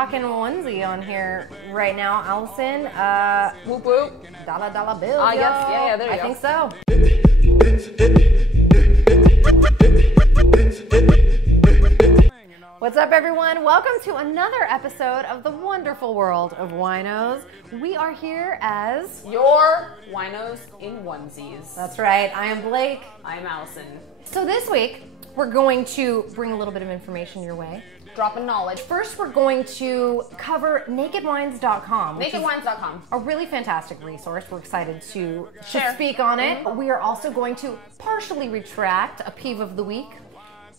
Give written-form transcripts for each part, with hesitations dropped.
rocking onesie on here right now, Allison. Whoop whoop. Dollar bill. Yes, yeah, there you go. I think so. What's up, everyone? Welcome to another episode of the wonderful world of winos. We are here as your Winos in Onesies. That's right. I am Blake. I'm Allison. So this week, we're going to bring a little bit of information your way. Dropping knowledge. First, we're going to cover nakedwines.com. Nakedwines.com. A really fantastic resource. We're excited to Share. speak on it. We are also going to partially retract a peeve of the week.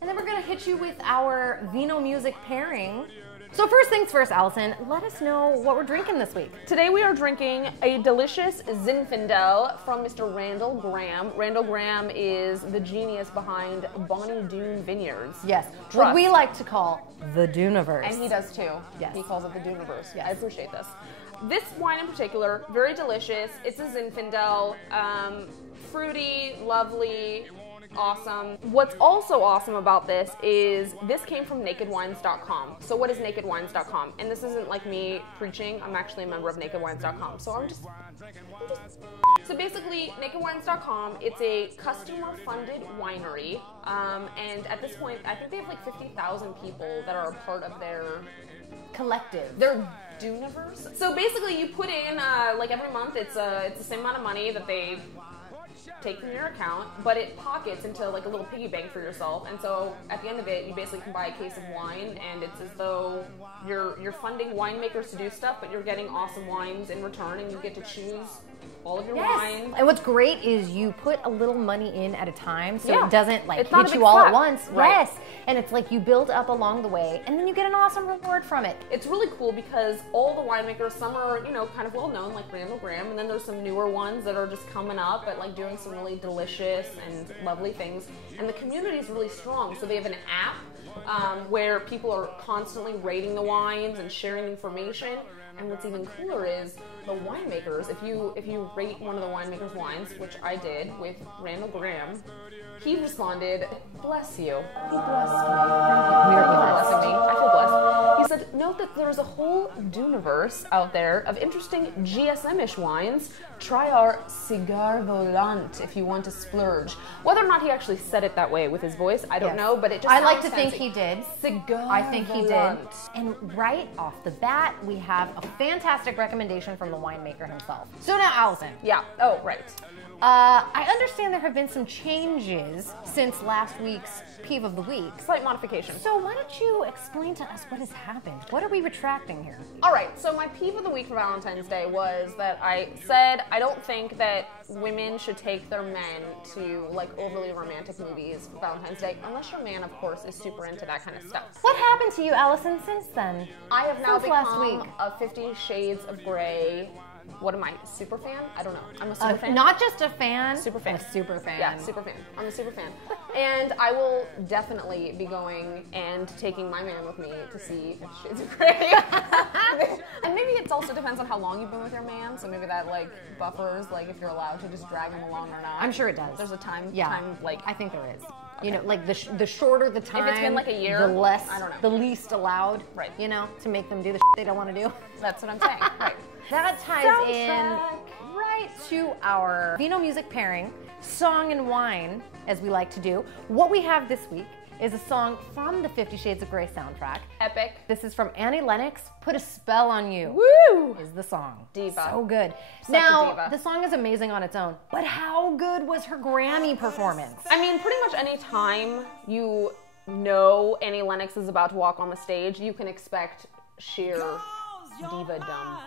And then we're going to hit you with our WinoMusic pairing. So first things first, Allison, let us know what we're drinking this week. Today we are drinking a delicious Zinfandel from Mr. Randall Graham. Randall Graham is the genius behind Bonny Doon Vineyards. Yes, Trust. what we like to call the Dooniverse. And he does too. Yes. He calls it the Dooniverse. Yes. I appreciate this. This wine in particular, very delicious. It's a Zinfandel, fruity, lovely, awesome. What's also awesome about this is this came from nakedwines.com. So what is nakedwines.com? And this isn't like me preaching. I'm actually a member of nakedwines.com. So So basically, nakedwines.com, it's a customer-funded winery. And at this point, I think they have like 50,000 people that are a part of their collective. Their Dooniverse. So basically, you put in, like every month, it's the same amount of money that they take from your account, but it pockets into like a little piggy bank for yourself. And so at the end of it, you basically can buy a case of wine, and it's as though you're funding winemakers to do stuff, but you're getting awesome wines in return, and you get to choose all of your wine. And what's great is you put a little money in at a time, so it doesn't like It's not hit a you big all slap. at once. Right. Yes, and it's like you build up along the way, and then you get an awesome reward from it. It's really cool because all the winemakers, some are, you know, kind of well known, like Randall Graham, and then there's some newer ones that are just coming up at like doing some really delicious and lovely things. And the community is really strong, so they have an app where people are constantly rating the wines and sharing information. And what's even cooler is the winemakers, if you rate one of the winemakers' wines, which I did with Randall Graham, he responded, "Bless you." He blessed me. We are blessed. Me. I feel blessed. He said, "Note that there's a whole Dooniverse out there of interesting GSM-ish wines. Try our Cigar Volant if you want to splurge." Whether or not he actually said it that way with his voice, I don't know, but it just I like to sounds think fancy. he did. Cigar I think he did. Volant. And right off the bat, we have a fantastic recommendation from the winemaker himself. So now, Allison. Yeah. Oh, right. I understand there have been some changes since last week's Peeve of the Week. Slight modification. So why don't you explain to us what has happened? What are we retracting here? All right, so my peeve of the week for Valentine's Day was that I said I don't think that women should take their men to like overly romantic movies for Valentine's Day, unless your man, of course, is super into that kind of stuff. What happened to you, Allison, since then? I have now Since last become week. a 50 Shades of Grey. What am I, super fan? I don't know. I'm a super fan. Not just a fan. Super fan. A super fan. Yeah, super fan. I'm a super fan. And I will definitely be going and taking my man with me to see 50 Shades of Grey. And maybe it also depends on how long you've been with your man, so maybe that like buffers, like if you're allowed to just drag him along or not. I'm sure it does. There's a time, like... I think there is. Okay. You know, like the shorter the time, if it's been like a year, the less, I don't know. the least allowed, right? You know, to make them do the they don't want to do. That's what I'm saying, right. That ties in right to our WinoMusic pairing, song and wine, as we like to do. What we have this week is a song from the 50 Shades of Grey soundtrack. Epic. This is from Annie Lennox, Put a Spell on You. Woo! Is the song. Diva. So good. Such a diva. The song is amazing on its own, but how good was her Grammy performance? I mean, pretty much any time you know Annie Lennox is about to walk on the stage, you can expect sheer diva-dom.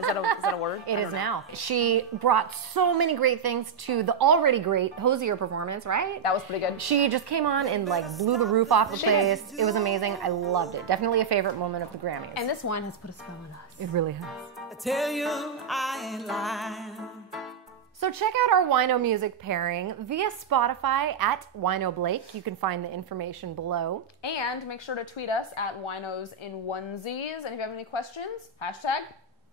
Is that a word? It is now. She brought so many great things to the already great Hosier performance, right? That was pretty good. She just came on and like blew the roof off the place. It was amazing. I loved it. Definitely a favorite moment of the Grammys. And this wine has put a spell on us. It really has. I tell you, I ain't lying. So check out our WinoMusic pairing via Spotify at WinoBlake. You can find the information below. And make sure to tweet us at Winos in Onesies. And if you have any questions, hashtag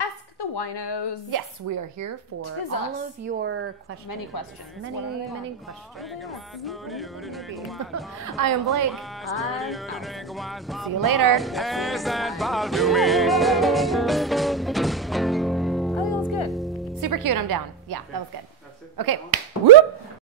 Ask the Winos. Yes, we are here for Tis all us. of your questions. Many questions. Many, What are they? many questions. I am Blake. See you later. I think it was good. Super cute. I'm down. Yeah, that was good. That's it. Okay. Whoop!